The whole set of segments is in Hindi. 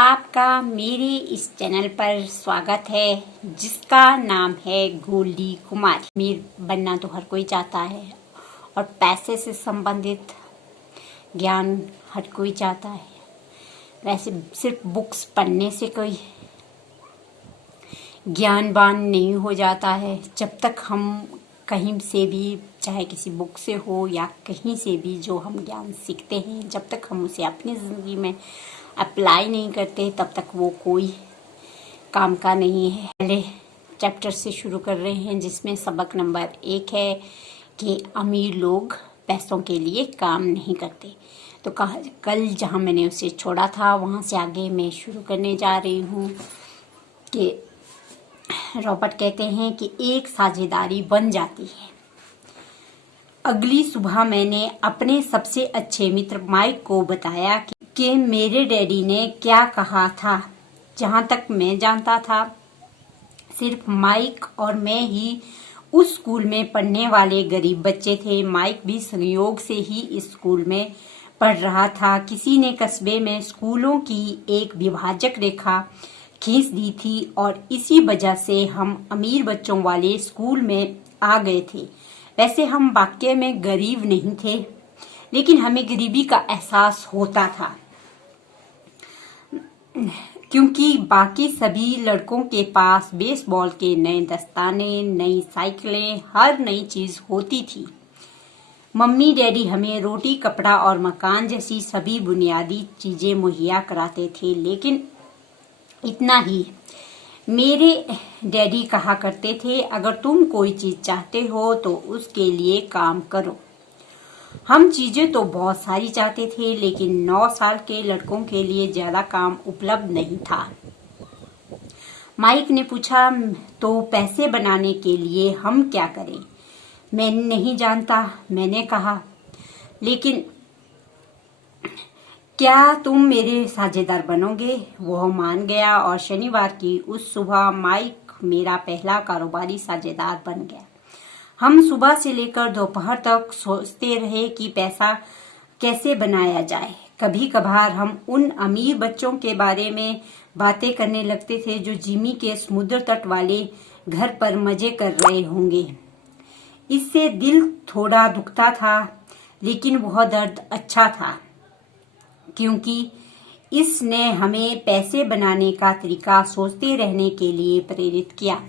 आपका मेरे इस चैनल पर स्वागत है जिसका नाम है गोल्डी कुमारी। अमीर बनना तो हर कोई चाहता है और पैसे से संबंधित ज्ञान हर कोई चाहता है। वैसे सिर्फ बुक्स पढ़ने से कोई ज्ञानवान नहीं हो जाता है। जब तक हम कहीं से भी, चाहे किसी बुक से हो या कहीं से भी, जो हम ज्ञान सीखते हैं, जब तक हम उसे अपनी ज़िंदगी में अप्लाई नहीं करते तब तक वो कोई काम का नहीं है। पहले चैप्टर से शुरू कर रहे हैं जिसमें सबक नंबर 1 है कि अमीर लोग पैसों के लिए काम नहीं करते। तो कल जहाँ मैंने उसे छोड़ा था वहाँ से आगे मैं शुरू करने जा रही हूँ कि रॉबर्ट कहते हैं कि एक साझेदारी बन जाती है। अगली सुबह मैंने अपने सबसे अच्छे मित्र माइक को बताया कि मेरे डैडी ने क्या कहा था। जहाँ तक मैं जानता था सिर्फ माइक और मैं ही उस स्कूल में पढ़ने वाले गरीब बच्चे थे। माइक भी संयोग से ही इस स्कूल में पढ़ रहा था। किसी ने कस्बे में स्कूलों की एक विभाजक रेखा खींच दी थी और इसी वजह से हम अमीर बच्चों वाले स्कूल में आ गए थे। वैसे हम वाकई में गरीब नहीं थे, लेकिन हमें गरीबी का एहसास होता था क्योंकि बाकी सभी लड़कों के पास बेसबॉल के नए दस्ताने, नई साइकिलें, हर नई चीज होती थी। मम्मी डैडी हमें रोटी, कपड़ा और मकान जैसी सभी बुनियादी चीजें मुहैया कराते थे, लेकिन इतना ही। मेरे डैडी कहा करते थे, अगर तुम कोई चीज चाहते हो तो उसके लिए काम करो। हम चीजें तो बहुत सारी चाहते थे, लेकिन 9 साल के लड़कों के लिए ज्यादा काम उपलब्ध नहीं था। माइक ने पूछा, तो पैसे बनाने के लिए हम क्या करें? मैं नहीं जानता, मैंने कहा, लेकिन क्या तुम मेरे साझेदार बनोगे? वह मान गया और शनिवार की उस सुबह माइक मेरा पहला कारोबारी साझेदार बन गया। हम सुबह से लेकर दोपहर तक सोचते रहे कि पैसा कैसे बनाया जाए। कभी कभार हम उन अमीर बच्चों के बारे में बातें करने लगते थे जो जिमी के समुद्र तट वाले घर पर मजे कर रहे होंगे। इससे दिल थोड़ा दुखता था, लेकिन वह दर्द अच्छा था क्योंकि इसने हमें पैसे बनाने का तरीका सोचते रहने के लिए प्रेरित किया।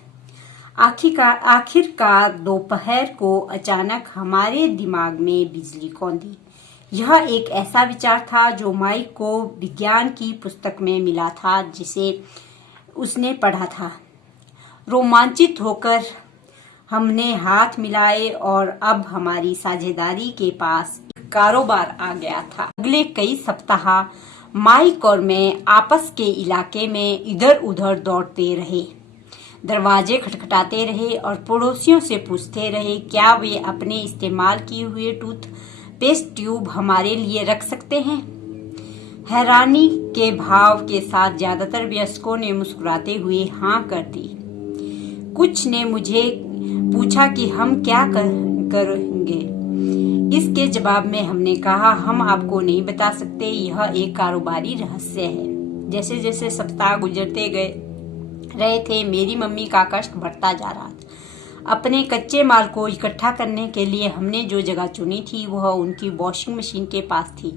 आखिरकार दोपहर को अचानक हमारे दिमाग में बिजली कौंधी। यह एक ऐसा विचार था जो माइक को विज्ञान की पुस्तक में मिला था जिसे उसने पढ़ा था। रोमांचित होकर हमने हाथ मिलाए और अब हमारी साझेदारी के पास कारोबार आ गया था। अगले कई सप्ताह माइक और मैं आपस के इलाके में इधर उधर दौड़ते रहे, दरवाजे खटखटाते रहे और पड़ोसियों से पूछते रहे क्या वे अपने इस्तेमाल किए हुए टूथपेस्ट ट्यूब हमारे लिए रख सकते हैं। हैरानी के भाव के साथ ज्यादातर वयस्कों ने मुस्कुराते हुए हाँ कर दी। कुछ ने मुझे पूछा कि हम क्या करेंगे। इसके जवाब में हमने कहा, हम आपको नहीं बता सकते, यह एक कारोबारी रहस्य है। जैसे जैसे सप्ताह गुजरते रहे थे, मेरी मम्मी का कष्ट बढ़ता जा रहा था। अपने कच्चे माल को इकट्ठा करने के लिए हमने जो जगह चुनी थी वह उनकी वॉशिंग मशीन के पास थी।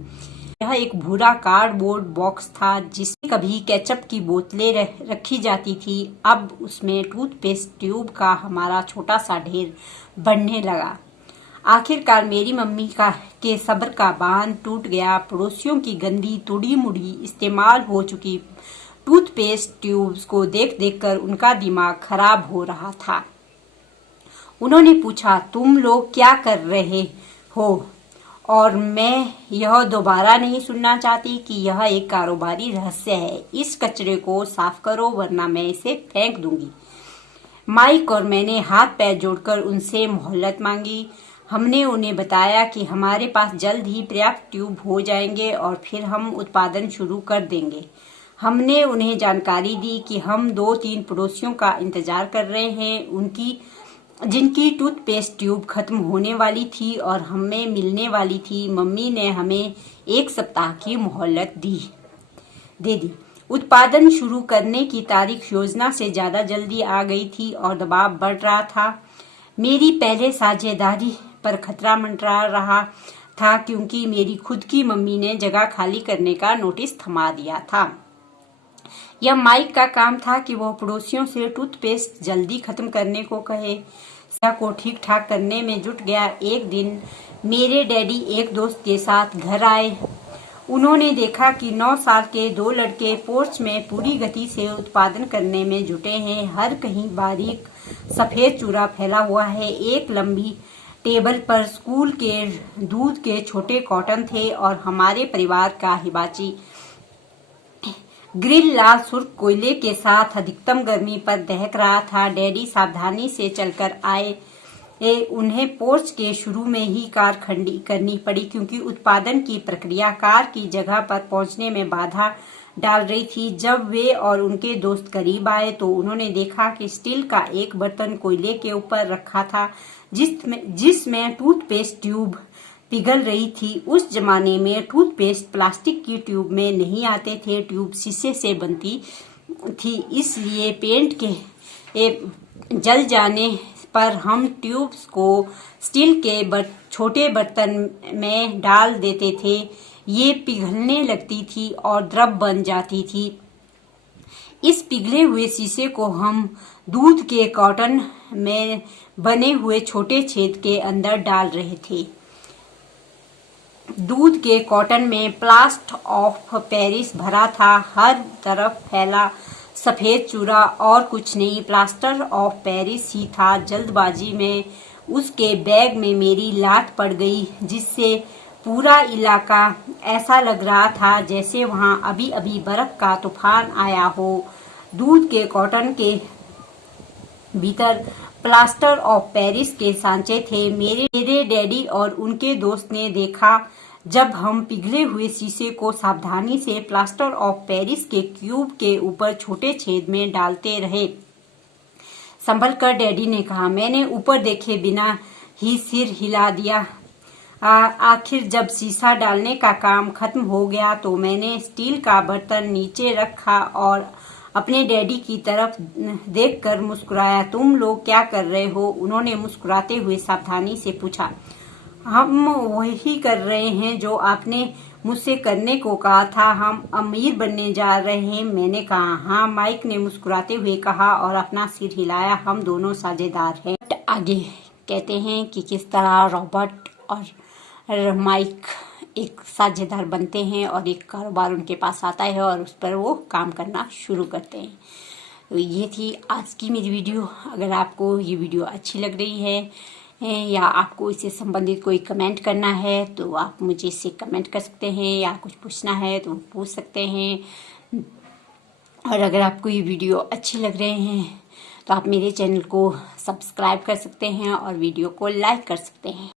यह एक भूरा कार्डबोर्ड बॉक्स था जिसमें कभी केचप की बोतलें रखी जाती थी। अब उसमें टूथपेस्ट ट्यूब का हमारा छोटा सा ढेर बढ़ने लगा। आखिरकार मेरी मम्मी के सब्र का बांध टूट गया। पड़ोसियों की गंदी, तुड़ी मुड़ी, इस्तेमाल हो चुकी टूथपेस्ट ट्यूब्स को देख देख कर उनका दिमाग खराब हो रहा था। उन्होंने पूछा, तुम लोग क्या कर रहे हो? और मैं यह दोबारा नहीं सुनना चाहती कि यह एक कारोबारी रहस्य है। इस कचरे को साफ करो वरना मैं इसे फेंक दूंगी। माइक और मैंने हाथ पैर जोड़कर उनसे मोहलत मांगी। हमने उन्हें बताया कि हमारे पास जल्द ही पर्याप्त ट्यूब हो जाएंगे और फिर हम उत्पादन शुरू कर देंगे। हमने उन्हें जानकारी दी कि हम 2-3 पड़ोसियों का इंतजार कर रहे हैं जिनकी टूथपेस्ट ट्यूब खत्म होने वाली थी और हमें मिलने वाली थी। मम्मी ने हमें 1 सप्ताह की मोहलत दे दी उत्पादन शुरू करने की तारीख योजना से ज्यादा जल्दी आ गई थी और दबाव बढ़ रहा था। मेरी पहले साझेदारी पर खतरा मंडरा रहा था क्योंकि मेरी खुद की मम्मी ने जगह खाली करने का नोटिस थमा दिया था। यह माइक का काम था कि वह पड़ोसियों से टूथपेस्ट जल्दी खत्म करने को कहे। को ठीक ठाक करने में जुट गया। एक दिन मेरे डैडी एक दोस्त के साथ घर आए। उन्होंने देखा कि 9 साल के 2 लड़के पोर्च में पूरी गति से उत्पादन करने में जुटे हैं। हर कहीं बारीक सफेद चूरा फैला हुआ है। एक लंबी टेबल पर स्कूल के दूध के छोटे कॉटन थे और हमारे परिवार का हिबाची ग्रिल लाल सुर्ख कोयले के साथ अधिकतम गर्मी पर दहक रहा था। डैडी सावधानी से चलकर आए। उन्हें पोर्च के शुरू में ही कार खड़ी करनी पड़ी क्योंकि उत्पादन की प्रक्रिया कार की जगह पर पहुंचने में बाधा डाल रही थी। जब वे और उनके दोस्त करीब आए तो उन्होंने देखा कि स्टील का एक बर्तन कोयले के ऊपर रखा था जिसमें टूथपेस्ट ट्यूब पिघल रही थी। उस जमाने में टूथपेस्ट प्लास्टिक की ट्यूब में नहीं आते थे, ट्यूब शीशे से बनती थी। इसलिए पेंट के जल जाने पर हम ट्यूब्स को स्टील के छोटे बर्तन में डाल देते थे। ये पिघलने लगती थी और द्रव बन जाती थी। इस पिघले हुए शीशे को हम दूध के कॉटन में बने हुए छोटे छेद के अंदर डाल रहे थे। दूध के कॉटन में प्लास्टर ऑफ पेरिस भरा था। हर तरफ फैला सफेद चूरा और कुछ नहीं, प्लास्टर ऑफ पेरिस ही था। जल्दबाजी में उसके बैग में मेरी लात पड़ गई जिससे पूरा इलाका ऐसा लग रहा था जैसे वहां अभी अभी बर्फ का तूफान आया हो। दूध के कॉटन के भीतर प्लास्टर ऑफ पेरिस के सांचे थे। मेरे डैडी और उनके दोस्त ने देखा जब हम पिघले हुए शीशे को सावधानी से प्लास्टर ऑफ पेरिस के क्यूब के ऊपर छोटे छेद में डालते रहे। संभल कर डैडी ने कहा। मैंने ऊपर देखे बिना ही सिर हिला दिया। आखिर जब शीशा डालने का काम खत्म हो गया तो मैंने स्टील का बर्तन नीचे रखा और अपने डैडी की तरफ देखकर मुस्कुराया। तुम लोग क्या कर रहे हो? उन्होंने मुस्कुराते हुए सावधानी से पूछा। हम वही कर रहे हैं जो आपने मुझसे करने को कहा था। हम अमीर बनने जा रहे हैं। मैंने कहा हाँ। माइक ने मुस्कुराते हुए कहा और अपना सिर हिलाया। हम दोनों साझेदार हैं। आगे कहते हैं कि किस तरह रॉबर्ट और माइक एक साझेदार बनते हैं और एक कारोबार उनके पास आता है और उस पर वो काम करना शुरू करते हैं। तो ये थी आज की मेरी वीडियो। अगर आपको ये वीडियो अच्छी लग रही है या आपको इससे संबंधित कोई कमेंट करना है तो आप मुझे इससे कमेंट कर सकते हैं, या कुछ पूछना है तो पूछ सकते हैं। और अगर आपको ये वीडियो अच्छी लग रहे हैं तो आप मेरे चैनल को सब्सक्राइब कर सकते हैं और वीडियो को लाइक कर सकते हैं।